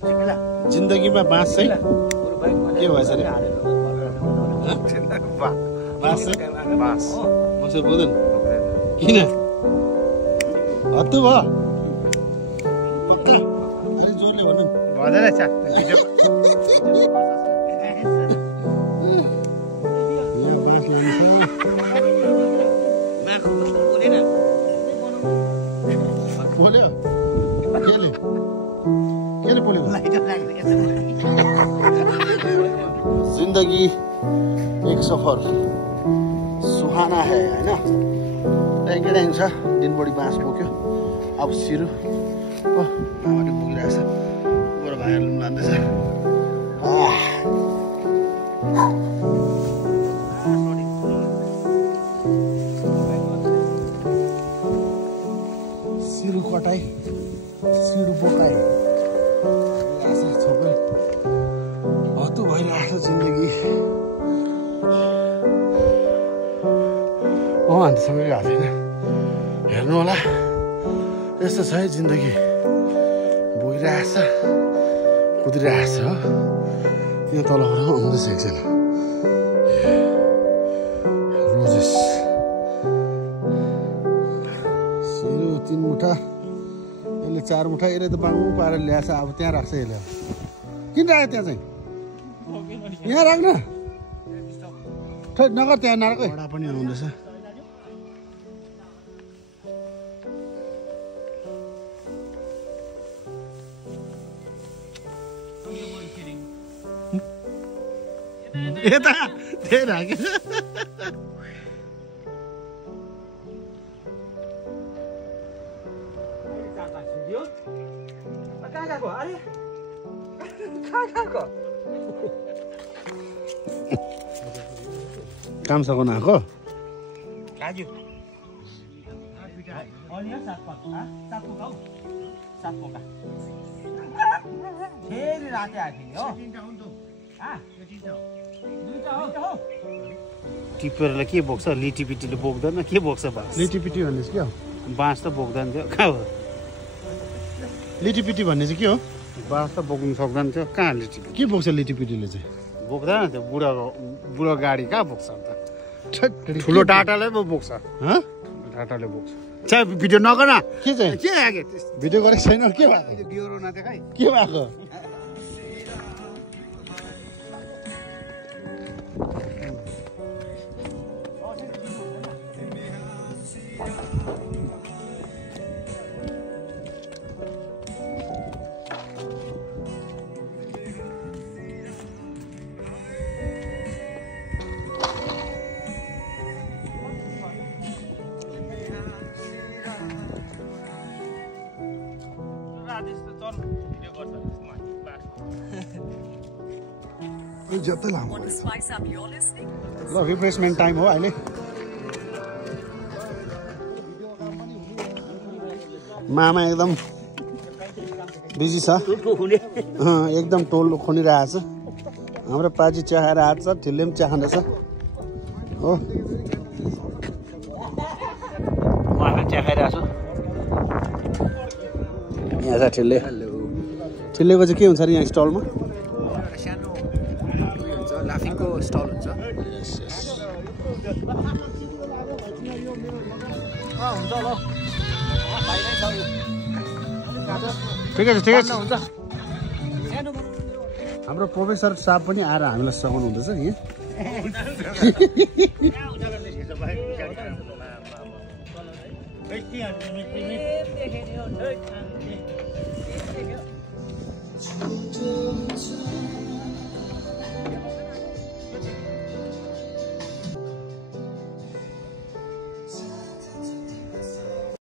जिन्दगीमा बाँस चाहिँ के भएछ रे बाँस बाँस मसुर पुग्दैन किन हत्तु भयो पक्का अलि जोरले भन्नु भदैन छ यहाँ बाँस लान्छ पोल्यो केले पोल्यो जिंदगी एक सफर सुहाना है हैन टाइम छ दिनभरि बाँस बोक्यो अब सिरु आमाले बोकिरहेछ मेरो भाइहरूले पनि लाँदैछ सिरु कटाई सिरु बोकाई सबै हत्तु भइरहेको छ जिन्दगी अन्त्यसम्म गएको छैन हेर्नु होला यस्तो छ है जिन्दगी बोकिरहेछ कुदिरहेछ हो यहाँ तलबाट आउँदैछ एकछिन रोजेस सिरु 3 मुठा यसले 4 मुठा यसले त बाङ्गु पारेर ल्याएछ अब त्यहाँ राख्छ यसले किन राख्यो त्यहाँ चाहिँ यहाँ राख्न नगर त्यहाँ नराख बडा पनि आउँदैछ यता त्यही राख्यो काम सघाउन आएको टिपेरले के बोक्छ लिटीपिटीले बोक्दैन के बोक्छ बाँस लिटीपिटी भन्ने चाहिँ के हो बाँस त बोक्दैन थियो कहाँ हो लिटीपिटी भन्ने चाहिँ के हो बाँस त बोक्नु सक्दैन थियो कहाँ लिटीपिटी के बोक्छ लिटीपिटीले चाहिँ बोक्दैन त्यो बुढो गाडी कहाँ बोक्छ अन्त ठुलो टाटाले पो बोक्छ टाटाले बोक्छ चाहे भिडियो नगर के चाहिँ के भिडियो गरेको छैन के भएको बिहोरो नदेखाइ के भएको जति लामो ल रिफ्रेसमेन्ट टाइम हो अहिले मामा एकदम बिजी छ एकदम टोल खनिरहेछ हाम्रो पाजी चाहेर आएको छ ठिल्ले पनि चाहँदैछ हो म आफै चाखाइरहेको छु यहाँ छ ठिल्ले ठिल्लेको चाहिँ के हुन्छ अरे यहाँ स्टलमा लाफिङको स्टल हुन्छ ठिकै छ ठिकै छ हाम्रो प्रोफेसर साहब पनि आएर हामीलाई सघाउनु हुँदैछ यहाँ